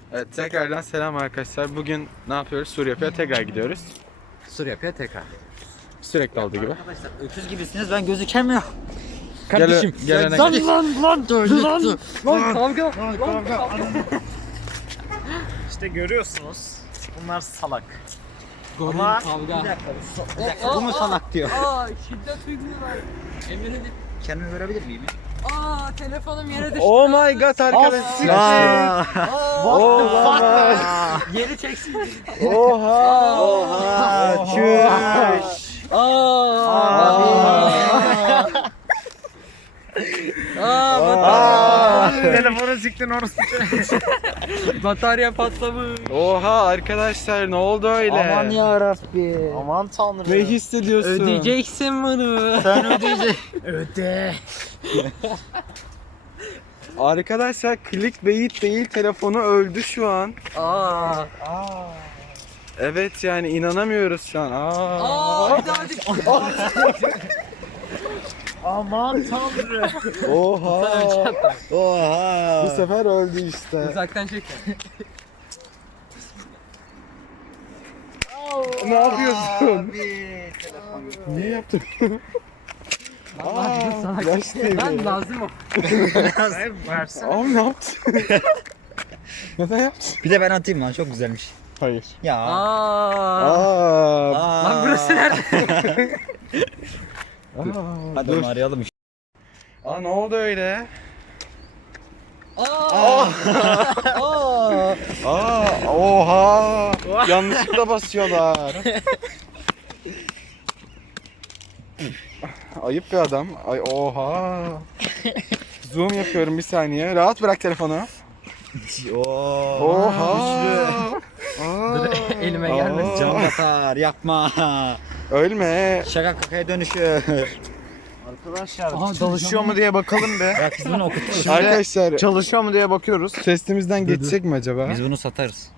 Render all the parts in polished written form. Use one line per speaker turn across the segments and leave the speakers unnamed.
Evet, tekrardan selam arkadaşlar. Bugün ne yapıyoruz? Sur yapıya tekrar gidiyoruz.
Sur yapıyor tekrar.
Sürekli olduğu gibi.
Arkadaşlar öküz gibisiniz, ben gözükemiyorum.
Kardeşim, gelene
Lan
geç.
lan kavga.
İşte görüyorsunuz. Bunlar salak.
Ama
Kavga.
bu mu salak diyor.
Şiddet uyguluyorlar. Emre'nin
Kendimi görebilir miyim?
telefonum yere düştü.
Oh my god arkadaşlar. Oha.
Geri çeksin.
Oha.
Çüş.
Telefonu siktin orası.
Batarya patlamış.
Oha arkadaşlar, ne oldu öyle?
Aman yarabbi.
Aman tanrım.
Ne hissediyorsun?
Ödeyeceksin bunu.
Sen ödeyeceksin.
Öde.
Arkadaşlar clickbait değil, telefonu öldü şu an. Evet yani inanamıyoruz şu an.
Hadi.
Aman tanrım.
Oha.
Oha.
Bu sefer öldü işte.
Uzaktan çek.
Ne yapıyorsun?
Abi, telefon.
Niye yaptın?
Sana
Yaş değil.
ben lazım o.
Versin.
Abi ne yaptın? Neden yaptın?
Bir de ben atayım lan, çok güzelmiş.
Hayır.
Ya.
Lan burası nerede?
Hadi
Dur.
onu arayalım işte.
Ne oldu öyle? Oha! Yanlışlıkla basıyorlar. Ayıp bir adam. Ay oha. Zoom yapıyorum bir saniye. Rahat bırak telefonu. Oha.
Elime gelmedi.
Can batar, yapma.
Ölme.
Şaka kakaya dönüşür.
Arkadaşlar çalışıyor mu diye bakalım be.
Ya biz bunu okuturuz.
Arkadaşlar
Çalışıyor mu diye bakıyoruz.
testimizden geçecek mi acaba?
Biz bunu satarız.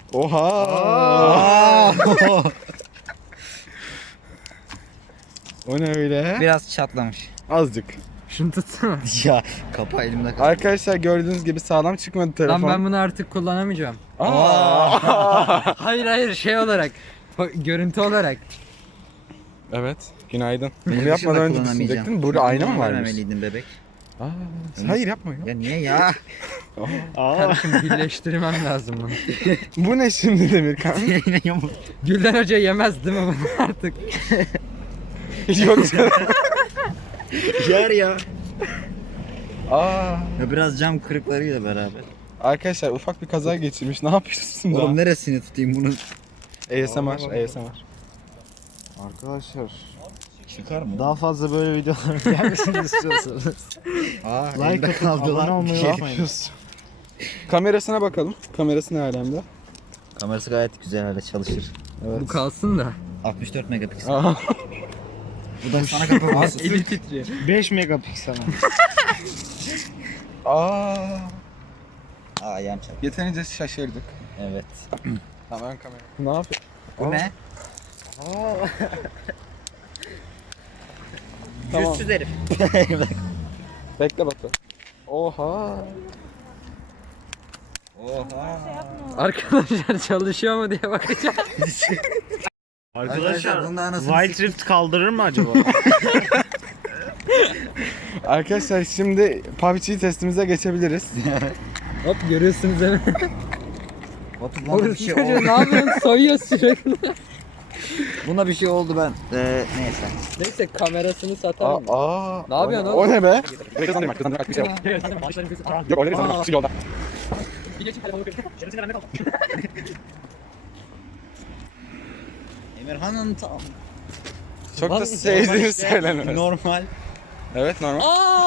Oha. O ne öyle?
Biraz çatlamış.
Azıcık.
Şunu tutsana.
Ya kapağı elimde kaldı.
Arkadaşlar gördüğünüz gibi sağlam çıkmadı telefon.
Lan ben bunu artık kullanamayacağım. Hayır şey olarak. Görüntü olarak.
Evet. Günaydın.
Benim
Bunu yapmadan
dışında
önce
kullanamayacağım.
düşünecektin. Burada ayna mı varmış?
Vermemeliydin bebek.
Hayır yapma ya.
Ya niye ya?
Kardeşim birleştirmem lazım bunu.
Bu ne şimdi Demirkan?
Yine yamuk.
Gülden Hoca yemez değil mi bunu artık?
Yok canım.
Yer ya.
Aa.
Ya biraz cam kırıklarıyla beraber.
Arkadaşlar ufak bir kaza geçirmiş. Ne yapıyorsun
Oğlum
daha?
neresini tutayım bunun?
ASMR.
Arkadaşlar
Çıkar mı?
daha fazla böyle videoların gelmesini istiyorsanız like atıp abone olmayı
Ne
unutmayın.
yapıyorsun? Kamerasına bakalım. Kamerası ne alemde?
Kamerası gayet güzel, hala çalışır.
Evet.
Bu kalsın da.
64 megapiksel.
Aha.
Bu da sana kapatması.
Eli titriyor.
5 megapiksel.
Aa.
Ayağım çarptı.
Yeterince şaşırdık.
Evet.
Tamam kamera. Ne yapıyor?
Bu ne?
Tamam.
Yüzsüz herif.
Bekle Batu. Oha.
Oha.
Arkadaşlar çalışıyor mu diye bakacağım.
Arkadaşlar
bunun da anasını
Wild Rift kaldırır mı acaba?
Arkadaşlar şimdi PUBG testimize geçebiliriz.
Hop görüyorsunuz hemen.
Batu buna bir
Orası
şey
çocuğu
oldu.
ne yapıyorsun? Soyuyor sürekli.
Buna bir şey oldu ben. Neyse.
Neyse kamerasını satalım.
Aa.
Ne yapıyorsun
O ne be? Bir şey yok. Yok öyle bir şey yolda.
Emirhan'ın tam.
Çok da sevdiğini söylemez.
Normal.
Evet normal.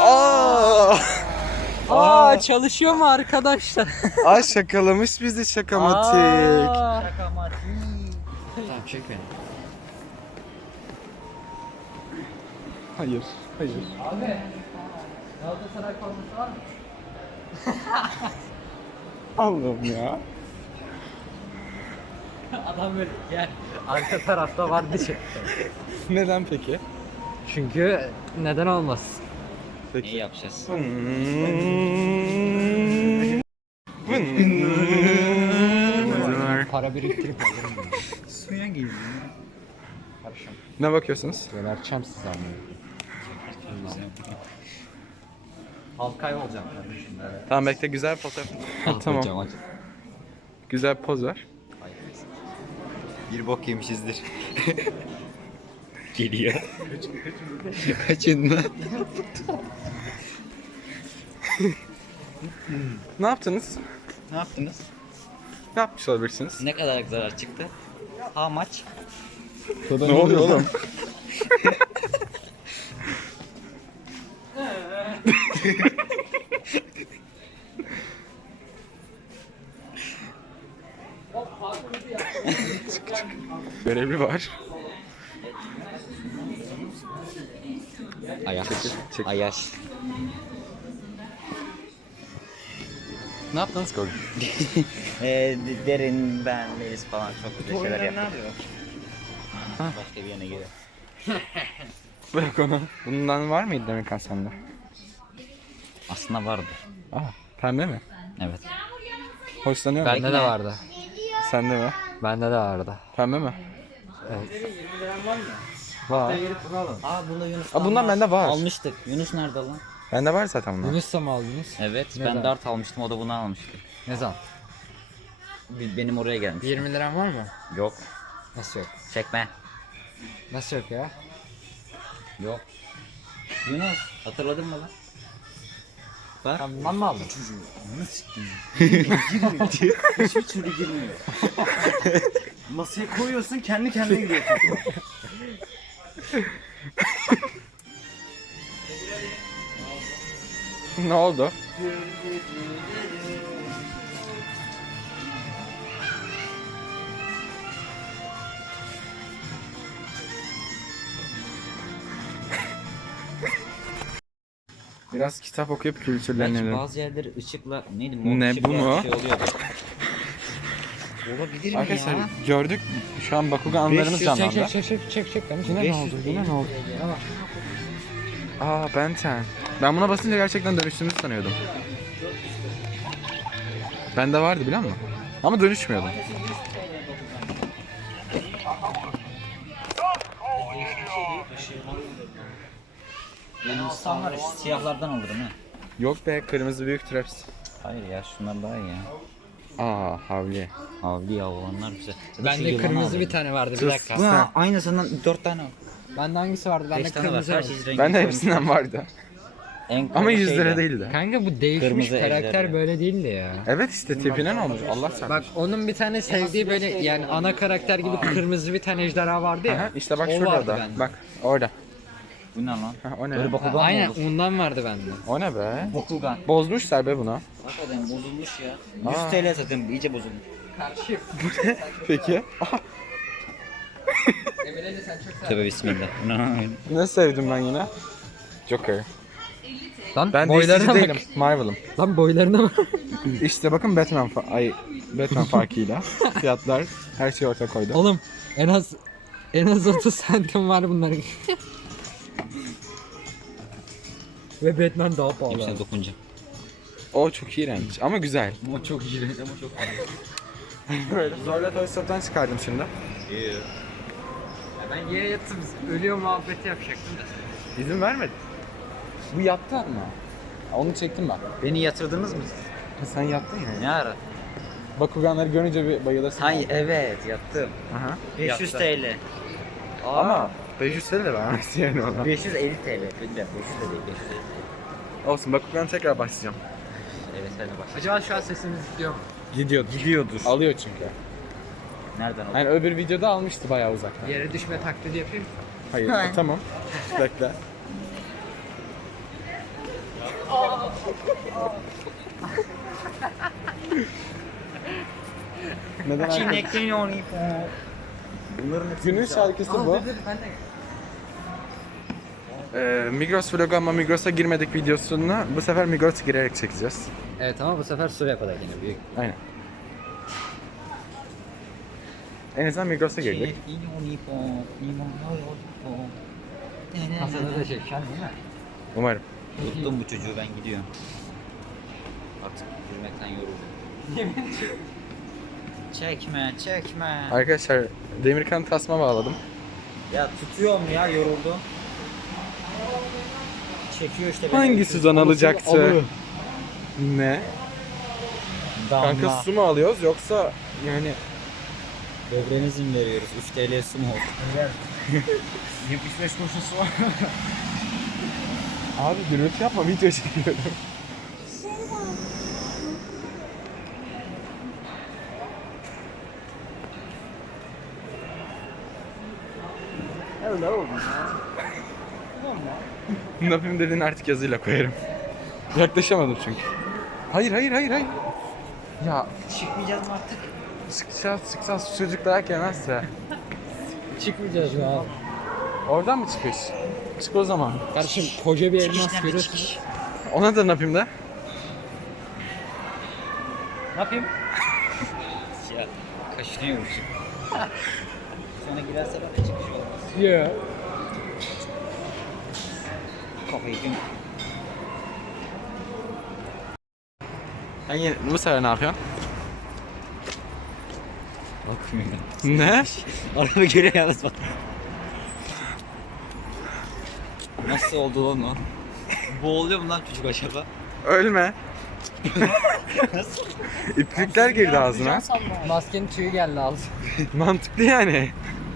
Çalışıyor mu arkadaşlar?
Ay şakalamış bizi şakamatik.
Şaka Tamam çek beni.
Hayır. Hayır.
Abi. Galatasaray forması var mı?
Allah'ım ya.
Adam böyle gel. Arka tarafta var diyecek.
Neden peki?
Çünkü neden olmaz?
Ne yapacağız?
Hmm.
para biriktirip alırım.
Suya girdim.
Karışım.
Ne bakıyorsunuz?
Geberteceğim sizi ama. Halkay olacağım kardeşim.
Tamam bekle, güzel bir fotoğraf. Tamam. Güzel bir poz ver.
Bir bok yemişizdir. Geliyor. Kaçın lan.
Ne yaptınız?
Ne yaptınız?
Ne yapmış olabilirsiniz?
Ne kadar zarar çıktı? How much?
Ne oluyor oğlum? Görevli var.
Ayaş.
Çek.
Ayaş.
Ne yaptınız gördün?
Derin, ben, Melis falan çok güzel şeyler yaptık. Başka bir yana gidelim.
Bırak onu. Bundan var mıydı Demirkan sende?
Aslında vardı.
Pembe mi?
Evet.
Hoşlanıyor musun?
Bende de vardı.
Sende mi?
Bende de vardı.
Pembe mi?
Evet.
Var.
Aa bunda Yunus.
Bundan bende var.
Almıştık. Yunus nerede lan?
Bende var zaten bunlar.
Yunus'ta mı aldınız?
Evet.
Ne
ben
zaman?
dart almıştım. O da bunu almıştı.
Ne zaman?
Benim oraya gelmiş.
20 liran var mı?
Yok.
Nasıl yok?
Çekme.
Nasıl yok ya?
Yok. Yunus hatırladın mı lan? Bak.
Tamam mı aldın?
Hiçbir türlü girmiyor. Masaya koyuyorsun kendi kendine gidiyor.
Ne oldu? Biraz kitap okuyup
Belki
kültürlenelim.
bazı yerleri ışıkla neydi?
Ne,
ışıkla
bu mu?
Şey oluyordu. Olabilir mi
Arkadaşlar
ya?
gördük, şu an Bakugan anılarımız canlandı.
Çek.
Yine ne oldu? Yine ne oldu? Ben ten. Ben buna basınca gerçekten dönüştüğümüzü sanıyordum. Bende vardı biliyor musun? Ama dönüşmüyordum.
Yunus'tan var ya şu siyahlardan alırım ha.
Yok be, kırmızı büyük traps.
Hayır ya şunlar daha iyi ya.
Havli.
Havli ya olanlar güzel.
Bende kırmızı bir tane vardı, bir dakika.
Bu ya aynısından 4 tane al.
Bende hangisi vardı? Bende
5 tane var.
kırmızı
Her
vardı.
şey rengi.
Bende hepsinden vardı.
En
Ama
şey
100 lira
şeydi.
değildi.
Kanka bu değişmiş
Kırmızı
karakter
ejder.
böyle değildi ya.
Evet işte tipine ne olmuş Allah sen.
Bak onun bir tane sevdiği böyle yani ana karakter gibi kırmızı bir tane ejderha vardı ya.
İşte bak
O
şurada
vardı
da.
bende.
Bak orada.
Bu ne lan?
O ne?
Böyle Bakugan mı
Aynen
olur?
ondan vardı bende.
O ne be?
Bakugan.
Bozmuşlar be bunu.
Hakikaten bozulmuş ya. 100
Aa.
TL zaten iyice bozulmuş.
Karşı.
Peki.
Emre de sen çok sev.
Tövbe bismillah.
Ne sevdim ben yine? Joker.
Lan
Ben
boylarına
DC'ci
bak.
değilim. Marvel'ım.
Lan boylarına bak.
İşte bakın Batman farkıyla fiyatlar her şeyi ortaya koydu.
Oğlum en az 30 santim var bunların. Ve Batman daha pahalı.
Hepsine dokunca.
O çok iğrenç ama güzel.
Bu çok iğrenç ama çok
Böyle zorla Toy Stop'tan çıkardım şimdi.
Ben yere yattım ölüyor muhabbeti yapacaktım da.
İzin vermedi. Bu yattı ama. Onu çektim ben.
Beni yatırdınız mı?
Sen yattın ya.
Ne ara?
Bakuganları görünce bir bayılırsın.
Hayır evet yattım.
Aha.
500
Yattı.
TL.
Ama 500 TL de vermez yani ona.
550 TL. Bilmiyorum 500 de değil 550 TL.
Olsun Bakugan'a tekrar başlayacağım.
Evet sen de bak.
Acaba şu an sesimiz gidiyor mu?
Gidiyordur. Alıyor çünkü.
Nereden aldın?
Yani öbür videoda almıştı bayağı uzaktan.
Yere düşme taklidi yapayım.
Hayır. Tamam. Bekle. Neden?
Çinekli lollipop. Bunların hepsi
Günün şarkısı bu. Migros vlogu ama Migros'a girmedik videosunu bu sefer Migros'a girerek çekeceğiz.
Evet ama bu sefer Suriye kadar yine büyük.
Aynen. En azından Migros'a girdik.
Çinekli lollipop. Limonlu lollipop.
Kasada da çekeceksin değil mi?
Umarım.
Tuttum bu çocuğu ben gidiyorum. Artık yürümekten yoruldum. Çekme çekme.
Arkadaşlar Demirkan tasma bağladım.
Ya tutuyorum ya, yoruldu. Çekiyor işte beni.
Hangisi don alacaktı? Ne?
Damla.
Kanka su mu alıyoruz yoksa yani
Böbreğinizi mi veriyoruz? 3 TL su mu oldu?
75 kuruşun su var.
abi gürültü yapma video çekiyorum.
Hello.
Ne yapayım dediğini artık yazıyla koyarım. Yaklaşamadım çünkü. Hayır. Ya
Çıkmayacağız mı artık?
çıkacağız şu çocuk dayak yemezse.
Çıkmayacağız ya abi.
Oradan mı çıkış? Çık o zaman.
Kardeşim koca bir elmas görüyorsun.
Ona da ne yapayım da?
Ne yapayım? Ya kaşınıyorum şimdi. Sonra girerse de çıkış olmaz.
Ya.
Kafayı gün.
Sen yine, bu sefer ne yapıyorsun?
Bakmıyorum.
Ne?
Araba geliyor yalnız bak. Nasıl oldu lan o? Boğuluyor mu lan çocuk acaba?
Ölme.
Nasıl?
İplikler girdi ağzına.
Maskenin tüyü geldi ağzına.
Mantıklı yani.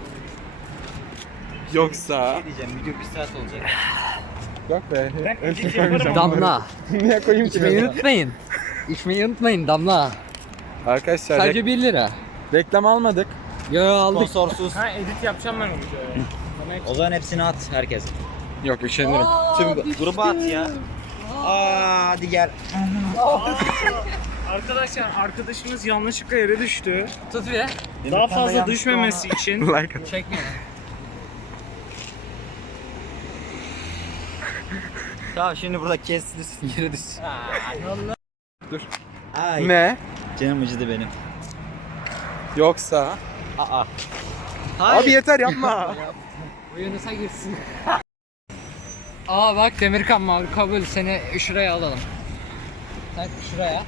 Yoksa...
Ne diyeceğim, video 1 saat olacak.
Yok be.
edit yaparım.
Damla.
Niye koyayım ki?
İçmeyi unutmayın. İçmeyi unutmayın damla.
Arkadaşlar
Sadece 1 lira.
reklam almadık.
Yo aldık.
Sponsorsuz.
Ha edit yapacağım ben o videoyu.
O zaman hepsini at herkes.
Yok üşenirim.
Tüm gruba at ya. Aa, hadi gel.
Arkadaşlar arkadaşımız yanlışlıkla yere düştü.
Tut bir.
Daha fazla düşmemesi için
Like at.
Çekme.
Tamam, şimdi burada kestiniz, yere düş.
Dur.
Ay.
Ne?
Canım acıdı benim.
Yoksa...
Aa.
Abi yeter yapma.
Bu Yunus'a girsin. Aa bak Demirkan mavi kabul, seni şuraya alalım. Sen şuraya.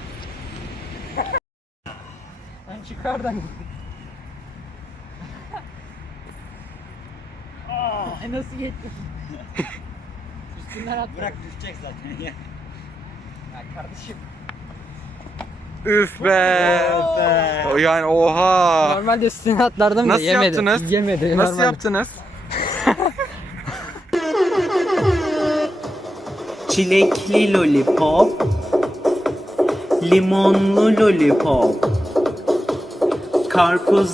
Sen çık oradan. Aa, nasıl yettin? Üstünden at.
Bırak, düşecek zaten ya.
Ya kardeşim.
Üf be. Yani oha.
Normalde üstüne atlardım da
Nasıl
yemedi.
yaptınız?
Yemedi.
Nasıl
normalde.
yaptınız?
Çilekli lollipop, limonlu lollipop, karpuz